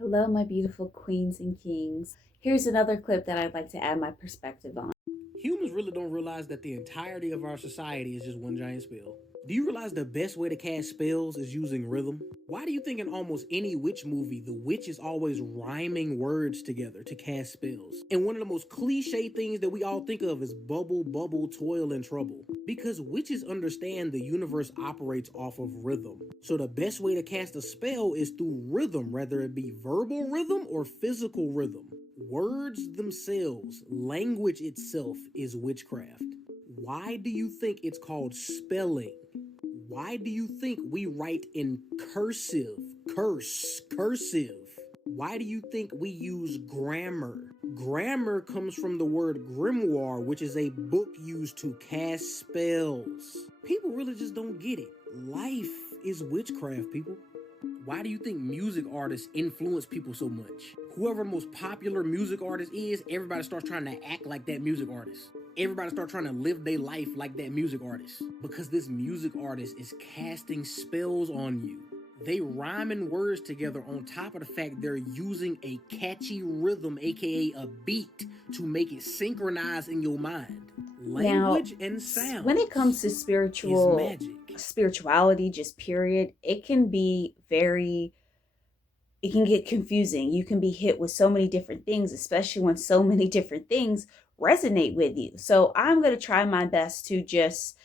Hello, my beautiful queens and kings. Here's another clip that I'd like to add my perspective on. Humans really don't realize that the entirety of our society is just one giant spell. Do you realize the best way to cast spells is using rhythm? Why do you think in almost any witch movie, the witch is always rhyming words together to cast spells? And one of the most cliche things that we all think of is bubble, bubble, toil, and trouble. Because witches understand the universe operates off of rhythm. So the best way to cast a spell is through rhythm, whether it be verbal rhythm or physical rhythm. Words themselves, language itself, is witchcraft. Why do you think it's called spelling? Why do you think we write in cursive? Cursive. Why do you think we use grammar? Grammar comes from the word grimoire, which is a book used to cast spells. People really just don't get it. Life is witchcraft, people. Why do you think music artists influence people so much? Whoever the most popular music artist is, everybody starts trying to act like that music artist. Everybody starts trying to live their life like that music artist. Because this music artist is casting spells on you. They rhyming words together on top of the fact they're using a catchy rhythm, aka a beat, to make it synchronize in your mind. Now, Language and when it comes sounds to is magic. spirituality, just period, it can be it can get confusing. You can be hit with so many different things, especially when so many different things resonate with you. So I'm going to try my best to just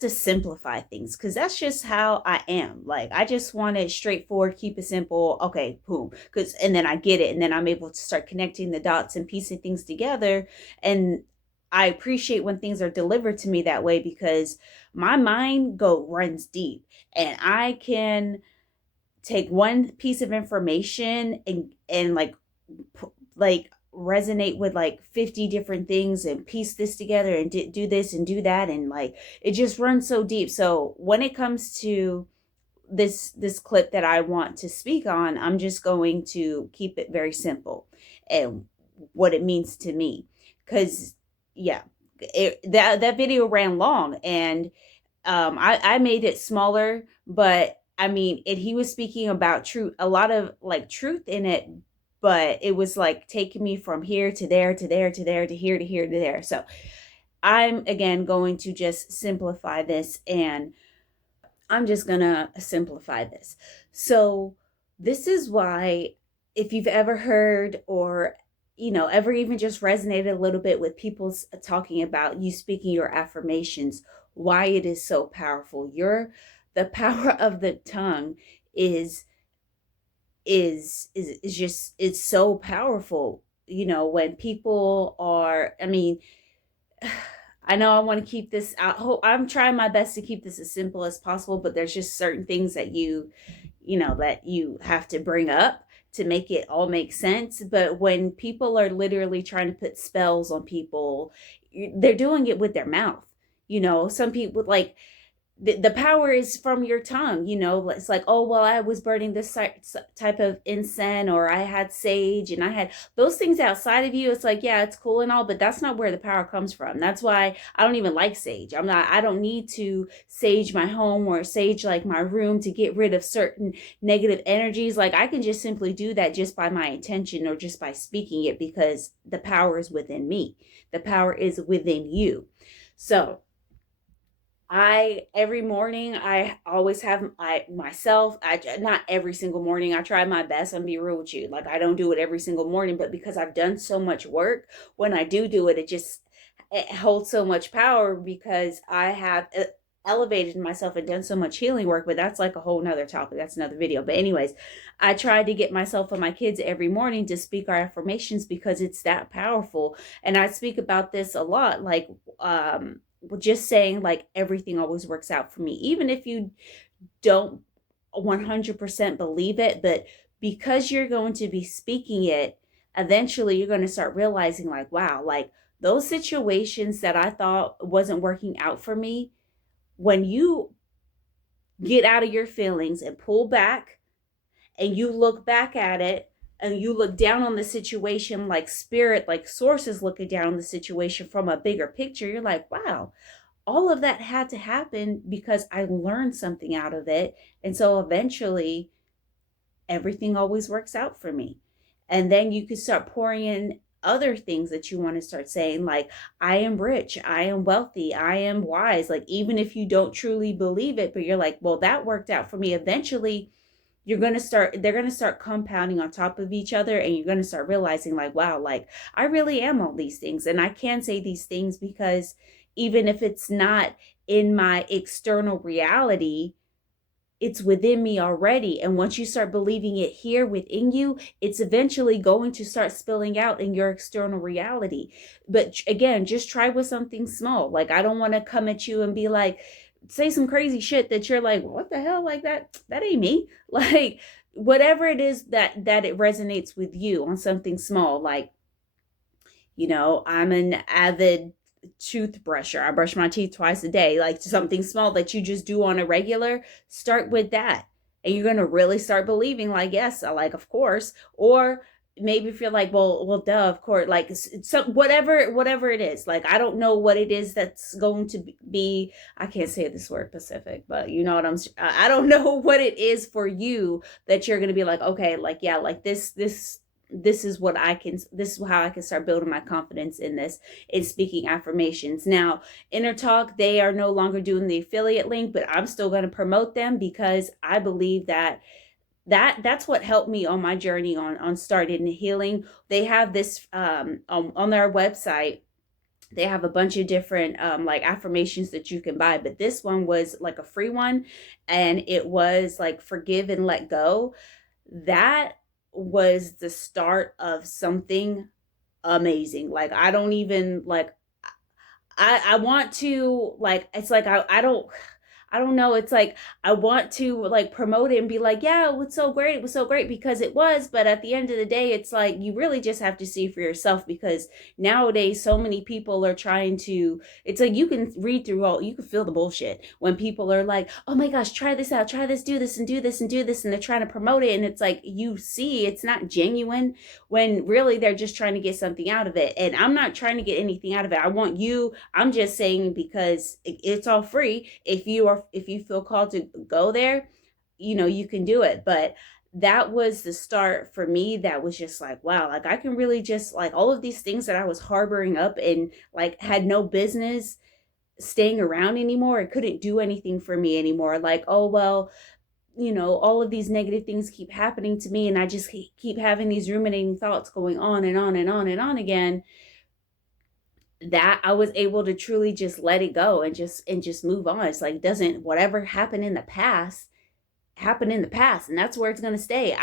to simplify things, because that's just how I am. Like, I just want it straightforward, keep it simple. Okay, boom. Because and then I get it, and then I'm able to start connecting the dots and piecing things together. And I appreciate when things are delivered to me that way, because my mind go runs deep, and I can take one piece of information and like resonate with like 50 different things and piece this together and do this and do that, and like it just runs so deep. So when it comes to this clip that I want to speak on, I'm just going to keep it very simple and what it means to me. Because yeah, that video ran long, and I made it smaller, but I mean, he was speaking about truth, a lot of like truth in it, but it was like taking me from here to there to there to there to here to here to there. So I'm again going to just simplify this, and I'm just gonna simplify this. So this is why, if you've ever heard or ever even just resonated a little bit with people's talking about you speaking your affirmations, why it is so powerful. The power of the tongue is is just, it's so powerful. When people are, I mean, I know I want to keep this out. I'm trying my best to keep this as simple as possible, but there's just certain things that that you have to bring up to make it all make sense. But when people are literally trying to put spells on people, they're doing it with their mouth. Some people like the power is from your tongue. It's like, oh well, I was burning this type of incense, or I had sage, and I had those things outside of you. It's like, yeah, it's cool and all, but that's not where the power comes from. That's why I don't even like sage. I don't need to sage my home or sage like my room to get rid of certain negative energies. Like, I can just simply do that just by my intention or just by speaking it, because the power is within me. The power is within you. So I every morning I always have I not every single morning. I try my best. I'm be real with you. Like, I don't do it every single morning, but because I've done so much work, when I do it, it holds so much power, because I have elevated myself and done so much healing work. But that's like a whole nother topic. That's another video. But anyways, I try to get myself and my kids every morning to speak our affirmations, because it's that powerful. And I speak about this a lot. Like, just saying like everything always works out for me, even if you don't 100% believe it. But because you're going to be speaking it, eventually you're going to start realizing, like, wow, like those situations that I thought wasn't working out for me, when you get out of your feelings and pull back and you look back at it, and you look down on the situation like spirit, like sources looking down on the situation from a bigger picture, you're like, wow, all of that had to happen because I learned something out of it. And so eventually everything always works out for me. And then you could start pouring in other things that you want to start saying, like, I am rich, I am wealthy, I am wise. Like, even if you don't truly believe it, but you're like, well, that worked out for me. Eventually, they're going to start compounding on top of each other, and you're going to start realizing, like, wow, like, I really am all these things. And I can say these things because even if it's not in my external reality, it's within me already. And once you start believing it here within you, it's eventually going to start spilling out in your external reality. But again, just try with something small. Like, I don't want to come at you and be like, say some crazy shit that you're like, what the hell? Like, that ain't me. Like, whatever it is that it resonates with you on something small. Like, I'm an avid toothbrusher. I brush my teeth twice a day. Like, something small that you just do on a regular, start with that. And you're going to really start believing, like, yes, I like, of course. Or maybe if you're like, well, duh, of course, like, so whatever it is. Like, I don't know what it is that's going to be, I can't say this word Pacific, but you know what I don't know what it is for you that you're going to be like, okay, like, yeah, like this is how I can start building my confidence in this, in speaking affirmations. Now, Inner Talk, they are no longer doing the affiliate link, but I'm still going to promote them because I believe that's what helped me on my journey on starting healing. They have this on their website. They have a bunch of different like affirmations that you can buy, but this one was like a free one, and it was like forgive and let go. That was the start of something amazing. Like, I don't even like, I want to, like, it's like I don't know. It's like I want to like promote it and be like, yeah, it was so great. It was so great because it was. But at the end of the day, it's like you really just have to see for yourself, because nowadays so many people are trying to, it's like you can read through you can feel the bullshit when people are like, oh my gosh, try this out, try this, do this and do this and do this. And they're trying to promote it. And it's like, you see, it's not genuine, when really they're just trying to get something out of it. And I'm not trying to get anything out of it. I'm just saying, because it's all free. If you feel called to go there, you can do it. But that was the start for me. That was just like, wow, like, I can really just, like, all of these things that I was harboring up and like had no business staying around anymore. It couldn't do anything for me anymore. Like, oh well, all of these negative things keep happening to me, and I just keep having these ruminating thoughts going on and on and on and on again. That I was able to truly just let it go and just move on. It's like, doesn't whatever happened in the past happen in the past, and that's where it's going to stay.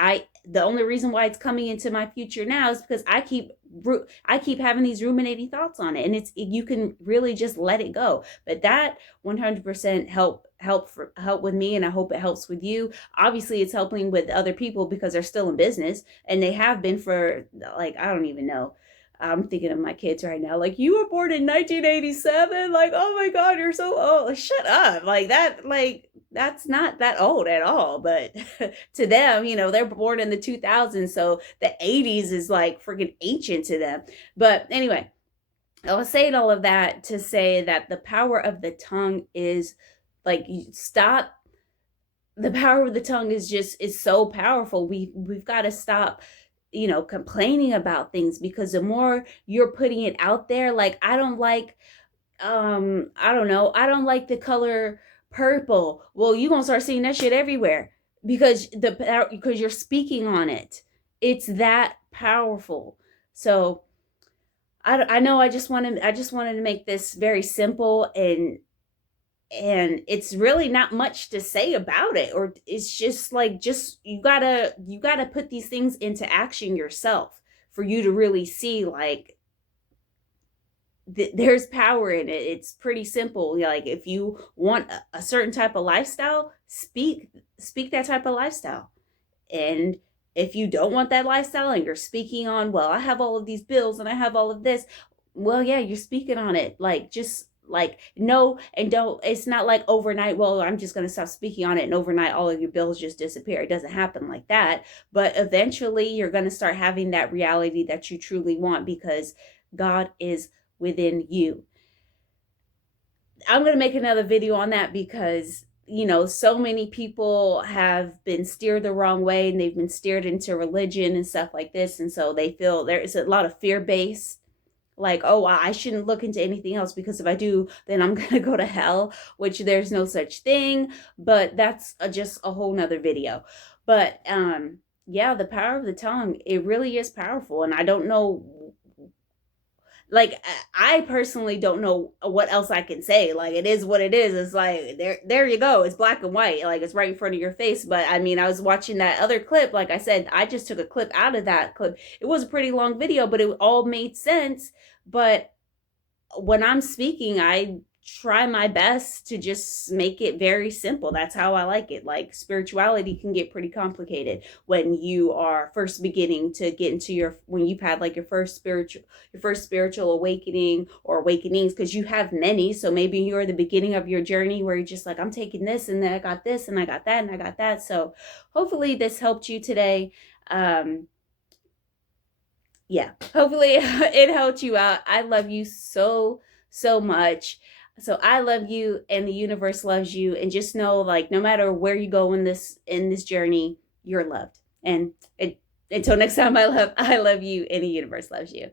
The only reason why it's coming into my future now is because I keep having these ruminating thoughts on it, and you can really just let it go. But that 100% help with me, and I hope it helps with you. Obviously, it's helping with other people because they're still in business, and they have been for, like, I don't even know. I'm thinking of my kids right now. Like, you were born in 1987. Like, oh my God, you're so old. Like, shut up. Like that. Like, that's not that old at all. But to them, they're born in the 2000s, so the 80s is like freaking ancient to them. But anyway, I was saying all of that to say that the power of the tongue is, like, stop. The power of the tongue is so powerful. We've got to stop complaining about things, because the more you're putting it out there, like, I don't like, I don't know, I don't like the color purple. Well, you gonna start seeing that shit everywhere, because you're speaking on it. It's that powerful. So I know I just wanted to make this very simple, and it's really not much to say about it. Or it's just like, you gotta put these things into action yourself for you to really see, like, there's power in it. It's pretty simple. Like, if you want a certain type of lifestyle, speak that type of lifestyle. And if you don't want that lifestyle, and you're speaking on, well, I have all of these bills and I have all of this, well, yeah, you're speaking on it. Like, just like, no, and don't, it's not like overnight, well, I'm just going to stop speaking on it, and overnight all of your bills just disappear. It doesn't happen like that. But eventually you're going to start having that reality that you truly want, because God is within you. I'm going to make another video on that, because so many people have been steered the wrong way, and they've been steered into religion and stuff like this. And so they feel there is a lot of fear based, like, oh, I shouldn't look into anything else because if I do, then I'm going to go to hell, which there's no such thing. But that's just a whole nother video. But yeah, the power of the tongue, it really is powerful. And I don't know, like, I personally don't know what else I can say. Like, it is what it is. It's like, there you go. It's black and white. Like, it's right in front of your face. But I mean, I was watching that other clip. Like I said, I just took a clip out of that clip. It was a pretty long video, but it all made sense. But when I'm speaking, I try my best to just make it very simple. That's how I like it. Like, spirituality can get pretty complicated when you are first beginning to get into when you've had like your first spiritual awakening or awakenings, because you have many. So maybe you're the beginning of your journey where you're just like, I'm taking this, and then I got this, and I got that, and I got that. So hopefully this helped you today. Yeah, hopefully it helped you out. I love you so much. So I love you, and the universe loves you. And just know, like, no matter where you go in this journey, you're loved. And until next time, I love you, and the universe loves you.